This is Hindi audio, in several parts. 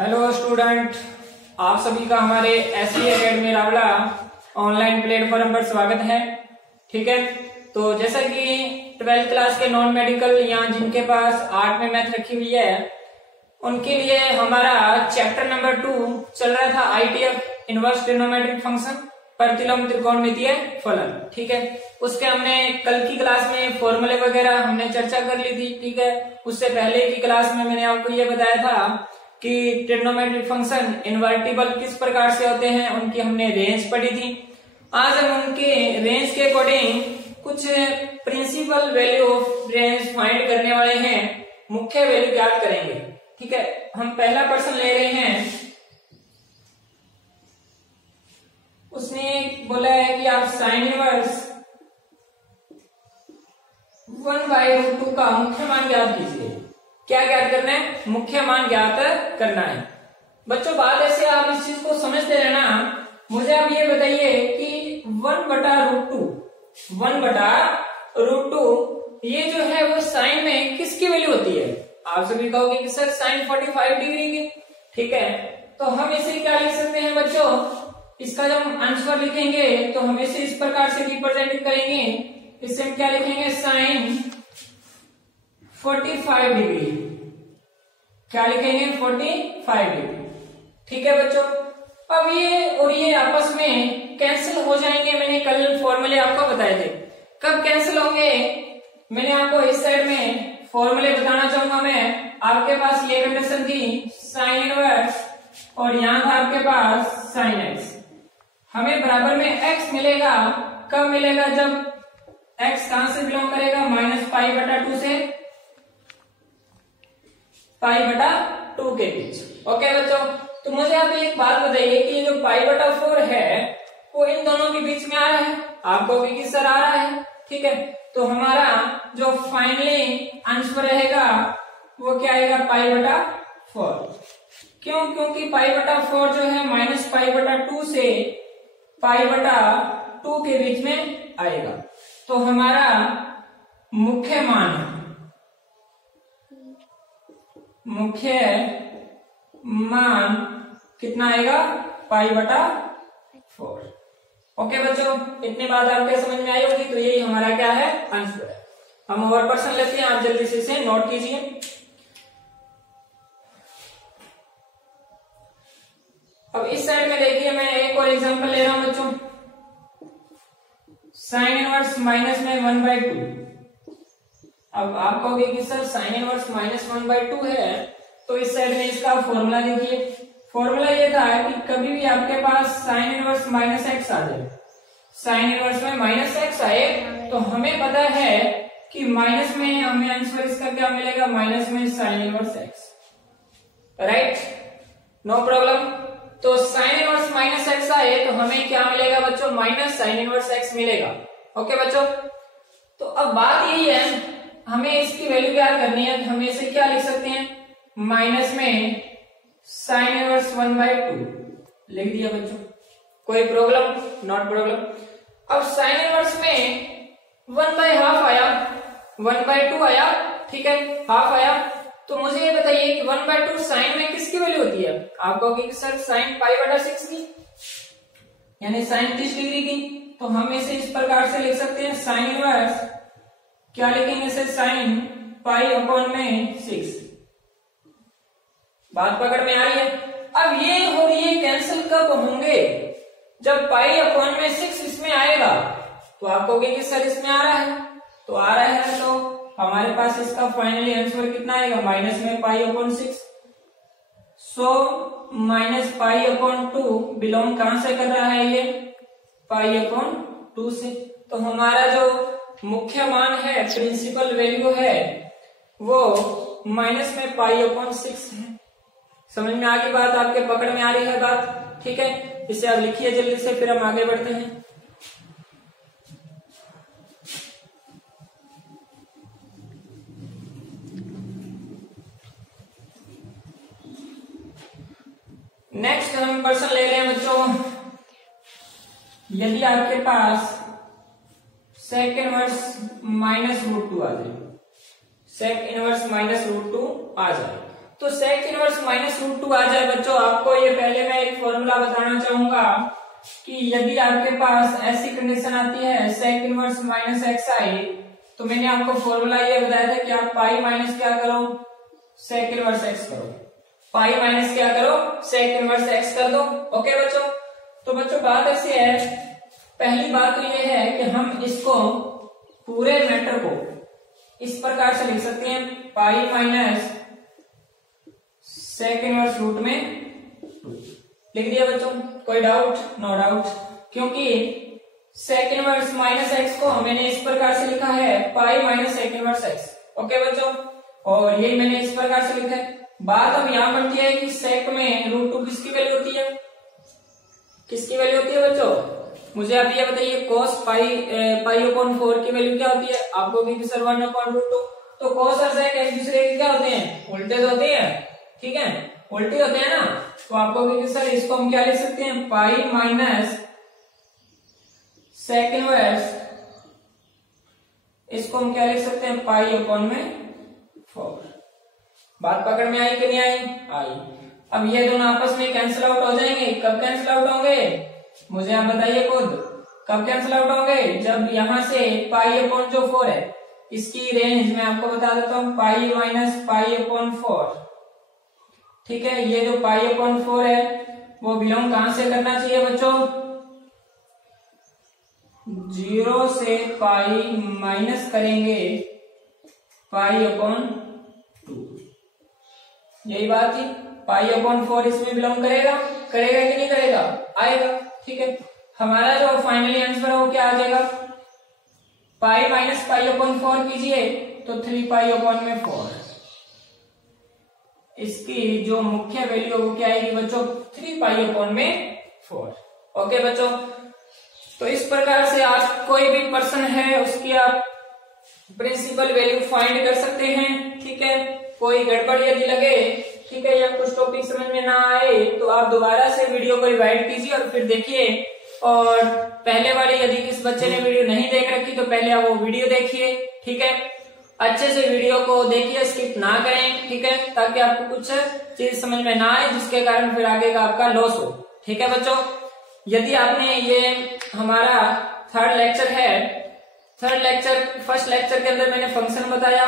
हेलो स्टूडेंट, आप सभी का हमारे SV academy Rawla online platform पर स्वागत है। ठीक है, तो जैसा कि 12th क्लास के नॉन मेडिकल या जिनके पास आर्ट में मैथ रखी हुई है उनके लिए हमारा चैप्टर नंबर 2 चल रहा था आईटीएफ इनवर्स ट्रिग्नोमेट्रिक फंक्शन प्रतिलोम त्रिकोणमितीय फलन। ठीक है, उसके हमने कल की क्लास में फॉर्मूले वगैरह हमने चर्चा कर ली थी। ठीक है, उससे पहले की क्लास में मैंने आपको ये बताया था कि ट्रिग्नोमेट्रिक फंक्शन इन्वर्टिबल किस प्रकार से होते हैं, उनकी हमने रेंज पढ़ी थी। आज हम उनके रेंज के अकॉर्डिंग कुछ principal value of range find करने वाले हैं, मुख्य वैल्यू ज्ञात करेंगे। ठीक है, हम पहला प्रश्न ले रहे हैं। उसने बोला है कि आप साइन इनवर्स 1/√2 का मुख्य मान ज्ञात कीजिए। क्या ज्ञात करना है? मुख्य मान ज्ञात करना है। बच्चों बात ऐसे आप इस चीज को समझते रहना। मुझे आप ये बताइए कि 1/√2 ये जो है वो साइन में किसकी वैल्यू होती है? आप सभी कहोगे कि सर साइन 45 डिग्री की। ठीक है, तो हम इसे क्या लिख सकते हैं बच्चों? इसका जब हम आंसर लिखेंगे तो हम इसे इस प्रकार से रिप्रेजेंट करेंगे। इससे हम क्या लिखेंगे? साइन 45 डिग्री। क्या लिखेंगे? 45 डिग्री। ठीक है बच्चों, अब ये और ये आपस में कैंसिल हो जाएंगे। मैंने कल फॉर्मूले आपको बताए थे। कब कैंसिल होंगे? मैंने आपको इस साइड में फॉर्मूले बताना चाहूंगा। मैं आपके पास ये कंडीशन थी साइन इनवर्स और यहां था आपके पास साइन एक्स। हमें बराबर में x मिलेगा। कब मिलेगा? जब x कहां से बिलोंग करेगा? -π/2 से π/2 के बीच। ओके बच्चों, तो मुझे आप एक बात बताइए कि ये जो π/4 है वो इन दोनों के बीच में आ रहा है। आपको भी कि सर आ रहा है। ठीक है, तो हमारा जो फाइनली आंसर रहेगा वो क्या आएगा? π/4। क्यों? क्योंकि π/4 जो है -π/2 से π/2 के बीच में आएगा। तो हमारा मुख्य मान कितना आएगा? π/4। ओके बच्चों, इतनी बात आपके समझ में आई होगी। तो यही हमारा क्या है? आंसर है। हम और प्रश्न लेते हैं, आप जल्दी से इसे नोट कीजिए। अब इस साइड में देखिए, मैं एक और एग्जांपल ले रहा हूं बच्चों। साइन इनवर्स माइनस में 1/2। अब आप कहोगे कि सर साइन इनवर्स -1/2 है, तो इस साइड में इसका फॉर्मूला देखिए। फॉर्मूला ये था कि कभी भी आपके पास साइन इनवर्स -x आ जाए, साइन इनवर्स में -x आए तो हमें पता है कि माइनस में हमें आंसर इसका क्या मिलेगा? माइनस में sine inverse x। Right, no problem. तो साइन इनवर्स -x आए तो हमें क्या मिलेगा बच्चों? माइनस साइन इनवर्स x मिलेगा। ओके बच्चों, तो अब बात यही है, हमें इसकी वैल्यू क्या करनी है। हम इसे क्या लिख सकते हैं? माइनस में साइन इनवर्स 1/2 लिख दिया बच्चों। कोई प्रॉब्लम? Not problem. अब साइन इनवर्स में 1/2 आया, 1/2 आया। ठीक है, हाफ आया। तो मुझे ये बताइए कि 1/2 साइन में किसकी वैल्यू होती है? आप कहोगे कि सर साइन π/6 की, यानी साइन 30 डिग्री की। तो हम इसे इस प्रकार से लिख सकते हैं साइन इनवर्स, क्या लिखेंगे इसे? साइन π/6। बात पकड़ में आ रही है? अब ये और ये कैंसिल कब होंगे? जब π/6 इसमें आएगा। तो आप कहोगे कि सर इसमें आ रहा है, तो आ रहा है तो हमारे पास इसका फाइनली आंसर कितना आएगा? माइनस में π/6। सो -π/2 बिलोंग कहां से कर रहा है? ये π/2 से। तो हमारा जो मुख्य मान है, प्रिंसिपल वैल्यू है, वो माइनस में π/6 है। समझ में आ गई बात? आपके पकड़ में आ रही है बात? ठीक है, इसे आप लिखिए जल्दी से, फिर हम आगे बढ़ते हैं। नेक्स्ट हम प्रश्न ले रहे हैं बच्चों। यदि आपके पास सेक इनवर्स -√2 आ जाए, सेक इनवर्स -√2 आ जाए तो sec inverse minus root two आ जाए बच्चों, आपको ये पहले मैं एक फॉर्मूला बताना चाहूंगा कि यदि आपके पास ऐसी कंडीशन आती है सेक इनवर्स माइनस एक्स आई, तो मैंने आपको फॉर्मूला ये बताया था कि आप पाई माइनस क्या करो, सेक इनवर्स एक्स करो, पाई माइनस क्या करो, सेक इनवर्स एक्स कर दो। ओके बच्चों, तो बच्चों बात ऐसी है, पहली बात तो ये है कि हम इसको पूरे मैटर को इस प्रकार से लिख सकते हैं, pi minus sec inverse root में टू लिख दिया बच्चों। कोई डाउट? नो डाउट, क्योंकि सेक इनवर्स माइनस एक्स को मैंने इस प्रकार से लिखा है pi minus sec inverse x. Okay बच्चों, और ये मैंने इस प्रकार से लिखा है। बात अब यहां बनती है कि सेक में रूट टू किसकी वैल्यू होती है, किसकी वैल्यू होती है बच्चों? मुझे आप ये बताइए, कोस पाई अपॉन 4 की वैल्यू क्या होती है? आपको भी सर 1 अपॉन रूट टू। तो कोस और सेक एक दूसरे के क्या होते हैं? उल्टे होते हैं, ठीक है, उल्टे होते हैं ना। तो आपको भी सर इसको हम क्या लिख सकते हैं, पाई माइनस सेक इनवर्स, इसको हम क्या लिख सकते हैं, पाई अपॉन में 4। बात पकड़ में आई कि नहीं आई? आई। अब ये दोनों आपस में कैंसिल आउट हो जाएंगे। कब कैंसिल आउट होंगे मुझे आप बताइए खुद, कब कैंसिल आउट होंगे? जब यहां से पाई अपॉन जो 4 है इसकी रेंज मैं आपको बता देता हूं, पाई माइनस पाई अपॉन 4, ठीक है। ये जो पाई अपॉन 4 है वो बिलोंग कहां से करना चाहिए बच्चों? 0 से पाई माइनस करेंगे पाई अपॉन 2, यही बात थी। पाई अपॉन 4 इसमें बिलोंग करेगा, करेगा कि नहीं करेगा? आएगा, ठीक है। हमारा जो फाइनली आंसर है वो क्या आ जाएगा, पाई माइनस पाई अपॉन 4 कीजिए तो 3 पाई अपॉन में 4, इसकी जो मुख्य वैल्यू वो क्या आएगी बच्चों, 3 पाई अपॉन में 4। ओके बच्चों, तो इस प्रकार से आप कोई भी पर्सन है उसकी आप प्रिंसिपल वैल्यू फाइंड कर सकते हैं, ठीक है। कोई गड़बड़ यदि लगे, ठीक है, या कुछ टॉपिक समझ में ना आए तो आप दोबारा से वीडियो को रिवाइंड कीजिए और फिर देखिए। और पहले वाली यदि किस बच्चे ने वीडियो नहीं देख रखी तो पहले आप वो वीडियो देखिए, ठीक है। अच्छे से वीडियो को देखिए, स्किप ना करें, ठीक है, ताकि आपको कुछ चीज समझ में ना आए जिसके कारण फिर आगे का आपका लॉस हो, ठीक है बच्चों। यदि आपने ये हमारा थर्ड लेक्चर है, थर्ड लेक्चर, फर्स्ट लेक्चर के अंदर मैंने फंक्शन बताया,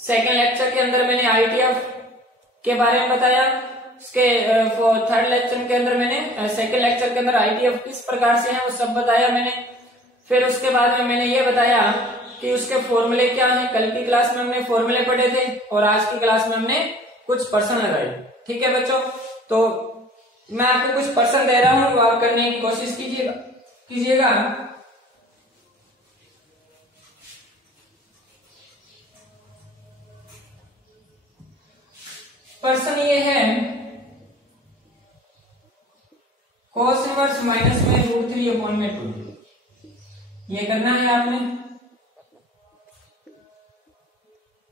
सेकेंड लेक्चर के अंदर मैंने आईटीएफ के बारे में बताया, उसके थर्ड लेक्चर के अंदर मैंने, सेकेंड लेक्चर के अंदर आईटीएफ किस प्रकार से है वो सब बताया मैंने। फिर उसके बाद में मैंने ये बताया कि उसके फॉर्मूले क्या हैं। कल की क्लास में हमने फॉर्मूले पढ़े थे और आज की क्लास में हमने कुछ पर्सन लगाए, ठीक है बच्चों। तो मैं आपको कुछ पर्सन दे रहा हूं, वो आप करने की कोशिश कीजिएगा। पर्सन ये है cos इनवर्स माइनस में रूट 3 अपॉन में 2, ये करना है आपने।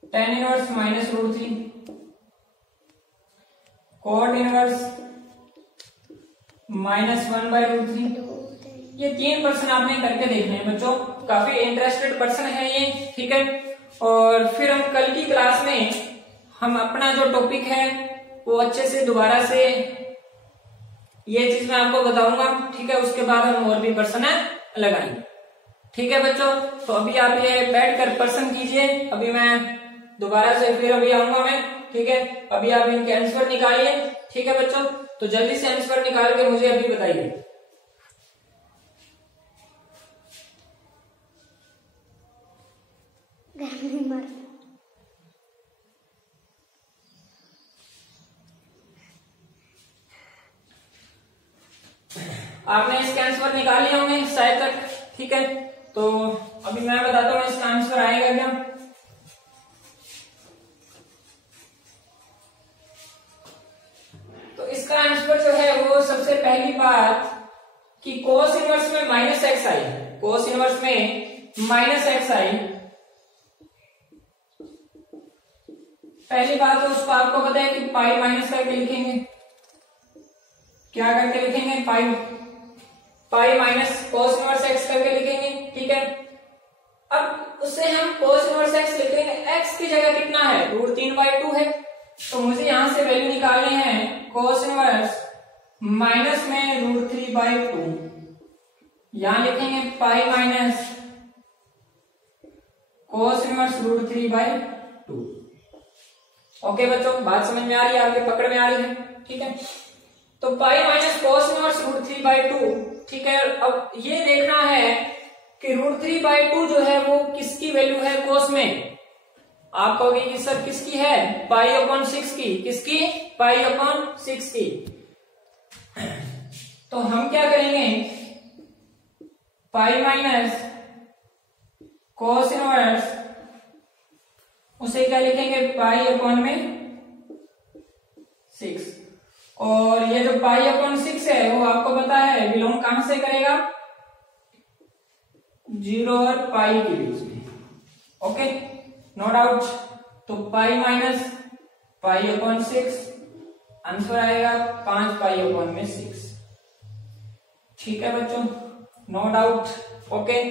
tan inverse minus root 3, cot inverse minus 1 by root 3, ये 3 पर्सन आपने करके देखने हैं बच्चों। काफी इंटरेस्टेड पर्सन है ये, ठीक है। और फिर हम कल की क्लास में हम अपना जो टॉपिक है वो अच्छे से दोबारा से ये चीज मैं आपको बताऊंगा, ठीक है। उसके बाद हम और भी पर्सन लगाएंगे, ठीक है बच्चों। तो अभी आप ये बैठ कर पर्सन कीजिए, अभी मैं दोबारा से फिर अभी आऊंगा मैं, ठीक है। अभी आप इनके आंसर निकालिए, ठीक है बच्चों। तो जल्दी से आंसर निकाल के मुझे अभी बताइए। आपने इसके आंसर निकाल लिए होंगे शायद तक, ठीक है। तो अभी मैं बताता हूँ इसका आंसर आएगा क्या। तो इसका आंसर जो है वो सबसे पहली बात कि कोस इनवर्स में माइनस एक्स आई, कोस इनवर्स में माइनस एक्स आई, पहली बात तो उसको आपको पता है कि पाई माइनस करके लिखेंगे, क्या करके लिखेंगे, pi minus cos inverse x करके लिखेंगे, ठीक है। अब उससे हम कोस इनवर्स एक्स लिखेंगे, एक्स की जगह कितना है, रूट 3 बाई 2 है, तो मुझे यहां से वैल्यू निकालनी है cos इनवर्स माइनस में √3/2, यहां लिखेंगे pi minus cos inverse √3/2। Okay बच्चों, बात समझ में आ रही है, आपके पकड़ में आ रही है, ठीक है। तो पाई माइनस cos इनवर्स √3/2, ठीक है। अब ये देखना है कि √3/2 जो है वो किसकी वैल्यू है cos में। आप कहोगे कि सर किसकी है, पाई/6 की, किसकी, पाई/6 की। तो हम क्या करेंगे, पाई माइनस cos इनवर्स उसे क्या लिखेंगे, पाई/6। और ये जो पाई/6 है वो आपको पता है बिलोंग कहां से करेगा, 0 और पाई के बीच में। Okay, no doubt. तो पाई माइनस पाई/6, आंसर आएगा 5 पाई/6। ठीक है बच्चों, नो डाउट। ओके,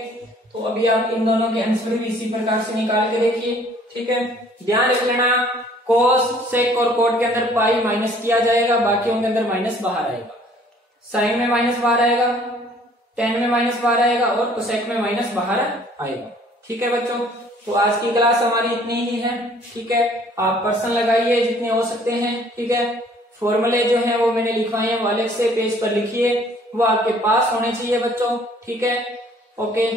तो अभी आप इन दोनों के आंसर भी इसी प्रकार से निकाल के देखिए, ठीक है। ध्यान रख लेना, cos, sec और cot के अंदर पाई माइनस किया जाएगा, बाकियों के अंदर माइनस बाहर आएगा। साइन में माइनस बाहर आएगा, tan में माइनस बाहर आएगा और cosec में माइनस बाहर आएगा। ठीक है बच्चों, तो आज की क्लास हमारी इतनी ही है, ठीक है। आप पर्सन लगाइए जितने हो सकते हैं, ठीक है। फॉर्मूले जो है वो मैंने लिखवाए हैं, वो अलग से पेज पर लिखिए, वो आपके पास होने चाहिए बच्चों, ठीक है। ओके।